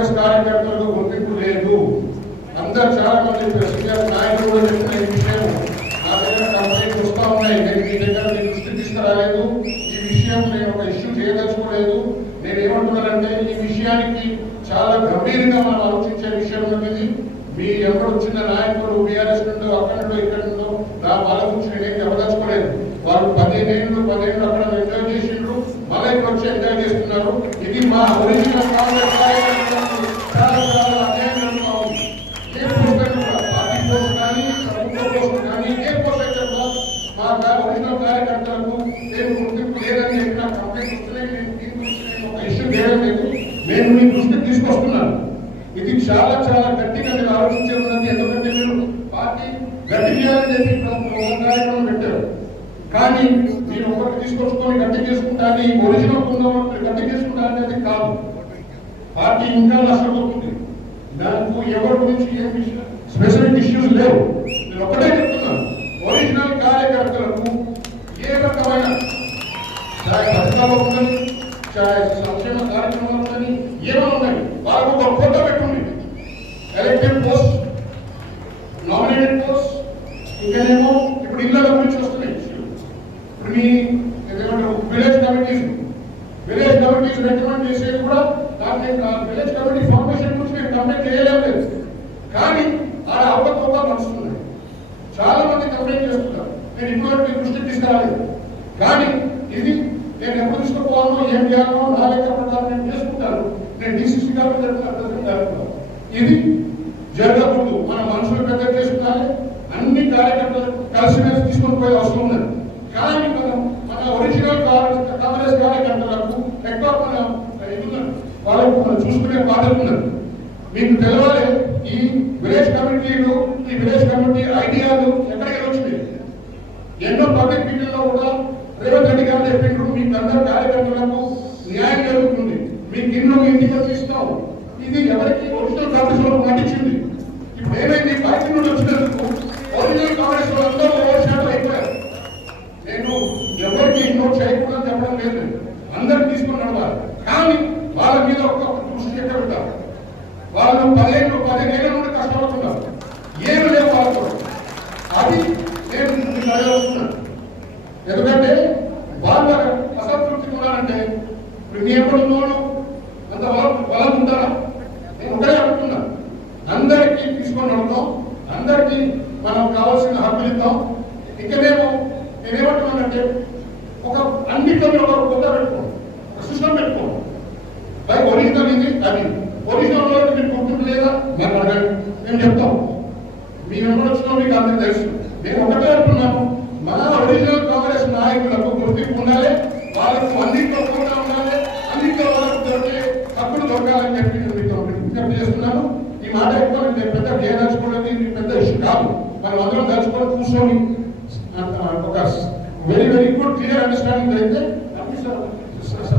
కాంగ్రెస్ కార్యకర్తలకు గుర్తింపు లేదు. అందరు చాలా మంది సీనియర్ నాయకులు కూడా చెప్పిన ఈ విషయం నా దగ్గర కంప్లైంట్ వస్తూ ఉన్నాయి. నేను మీ దగ్గర మీ దృష్టి తీసుకురాలేదు, ఈ విషయం నేను ఒక ఇష్యూ చేయదలుచుకోలేదు. నేను ఏమంటున్నానంటే ఈ విషయానికి చాలా గంభీరంగా మనం ఆలోచించే విషయం ఉన్నది. మీ ఎవరు చిన్న నాయకులు బీఆర్ఎస్ నుండో అక్కడి నుండో ఇక్కడ నుండో నా వాళ్ళ గురించి నేనేం చెప్పదలుచుకోలేదు. వాళ్ళు 15 ఏళ్ళు అక్కడ ఎంజాయ్ చేసిండ్రు, మళ్ళీ ఇక్కడ వచ్చి ఎంజాయ్ చేస్తున్నారు. ఇది మా ఒరిజినల్ కాంగ్రెస్ కార్యకర్తలకు చాలా చాలా అన్యాయం జరుగుతూ ఉంది. ఏ పోస్ట్ పార్టీ పోస్ట్ కానీ ప్రభుత్వ పోస్ట్ కానీ ఏ పోస్ట్ అయితే మా ఒరిజినల్ కార్యకర్తలకు నేను గుర్తింపు లేదని చెప్పిన కంప్లైంట్ వస్తున్నాయి. నేను దీని గురించి నేను ఒక ఇష్యూ చేయడం లేదు, నేను మీ దృష్టికి తీసుకొస్తున్నాను. ఇది చాలా చాలా గట్టిగా మీరు ఆలోచించే ఉన్నది. ఎందుకంటే మీరు పార్టీ గట్టి చేయాలని చెప్పి కార్యక్రమం పెట్టారు, కానీ మీరు ఒకటి తీసుకొచ్చుకొని గట్టి చేసుకుంటారని ఒరిజినల్ ఉందామని గట్టి చేసుకుంటారనేది కాదు. పార్టీ ఇంకా నష్టపోతుంది. దానికి ఎవరి గురించి ఏం స్పెసిఫిక్ ఇష్యూస్ లేవు. నేను ఒకటే చెప్తున్నాను, ఒరిజినల్ కార్యకర్తలకు ఏ రకమైన పథకాలు ఉందని సంక్షేమ కార్యక్రమాలు ఉందని ఏమో ఉన్నాయి, వాళ్ళకు ఒక ఫోటో పెట్టుంది. ఎలక్టెడ్ పోస్ట్, నామినేటెడ్ పోస్ట్, ఇంకేమో ఇప్పుడు ఇళ్ళ గురించి వస్తున్నాయి. ఇప్పుడు మీ విలేజ్ కమిటీస్ రికమెండ్ చేసేది కూడా విలేజ్ కమిటీ ఫార్మేషన్ గురించి మేము కంప్లైంట్ చేయలేదు, కానీ ఆడ అవకతవకలు నడుస్తున్నాయి. చాలా మంది కంప్లైంట్ చేస్తున్నారు. నేను ఇప్పటివరకు మీ దృష్టికి తీసుకురాలేదు, కానీ ఇది నేను ఎప్పుడు తీసుకుపోవాలో ఏం చేయాలో నా లెక్క ప్రకారం నేను చేసుకుంటాను. నేను డీసీసీ గారు జరుగుతున్నాను. ఇది జరగకూడదు. మన మనుషులు పెద్ద చేసుకుంటారు. అన్ని కార్యకర్తలు కలిసిమెలిసి తీసుకొని పోయే అవసరం ఉన్నది. కానీ మన ఒరిజినల్ కాంగ్రెస్ కార్యకర్తలకు ఎక్కువ వాళ్ళకు మనం చూసుకునే బాధ్యత ఉన్నది. మీకు తెలవాలి, ఈ విలేజ్ కమిటీలు ఈ విలేజ్ కమిటీ ఐడియాలు ఎక్కడికి వచ్చినాయి. ఎన్నో పబ్లిక్ మీటింగ్లో కూడా రేవంత్ రెడ్డి గారు చెప్పిండ్రు, మీకు అందరు కార్యకర్తలకు న్యాయం జరుగుతుంది, మీకు ఇల్లు మీ ఇంటికి వచ్చి ఇస్తాం. ఇది ఎవరికి ఒరిజినల్ కాంగ్రెస్ వాళ్ళకు నటించింది. ఇప్పుడు ఏమైంది, బయట నుండి వచ్చినందుకు ఒరిజినల్ కాంగ్రెస్ వాళ్ళందరూ ఓడిసినట్టు అయిపోయారు. నేను ఎవరికి ఇగ్నోర్ చేయకూడదని చెప్పడం లేదు, అందరు తీసుకుని నడవాలి. కానీ వాళ్ళ మీద ఒక దృష్టి ఎక్కడ పెట్టారు. వాళ్ళు 15 ఏళ్ళ నుండి కష్టపడుతున్నారు, ఏమి లేవు వాళ్ళతో. అది నేను అడగలుగుతున్నాను. ఎందుకంటే వాళ్ళ అసంతృప్తి ఉన్నారంటే మీ ఎక్కడున్నోళ్ళు అంత బలం ఉంటారా? నేను ఒకటే అనుకున్నాను, అందరికీ తీసుకొని నడుతాం, అందరికీ మనం కావాల్సిన హక్కులు ఇద్దాం. ఇంకా నేనేమంటున్నానంటే ఒక అన్నింటిలో ఒక కొత్త పెట్టుకోండి, ఒక సిస్టమ్ పెట్టుకోండి. లైక్ ఒరిజినల్ ఇది అది ఒరిజినల్ లో మీకు గుర్తుకు లేదా మనం అడగండి, మేము చెప్తాం. మీ ఎవరు వచ్చినా మీకు అందరికి తెలుసు. నేను ఒకటే అంటున్నాను, మన ఒరిజినల్ కాంగ్రెస్ నాయకులకు గుర్తింపు ఉండాలి, వాళ్ళకు అన్నింటిలో కూడా ఉండాలి, అన్నింటిలో వాళ్ళకు దొరికే హక్కులు దొరకాలని చెప్పి నేను మీకు విజ్ఞప్తి చేస్తున్నాను. ఈ మాట ఎక్కువ నేను పెద్ద చేయదలుచుకోవడానికి ఇది పెద్ద ఇష్యూ కాదు. మనం అందరం దలుచుకొని కూర్చొని ఒక very very good clear understanding అయితే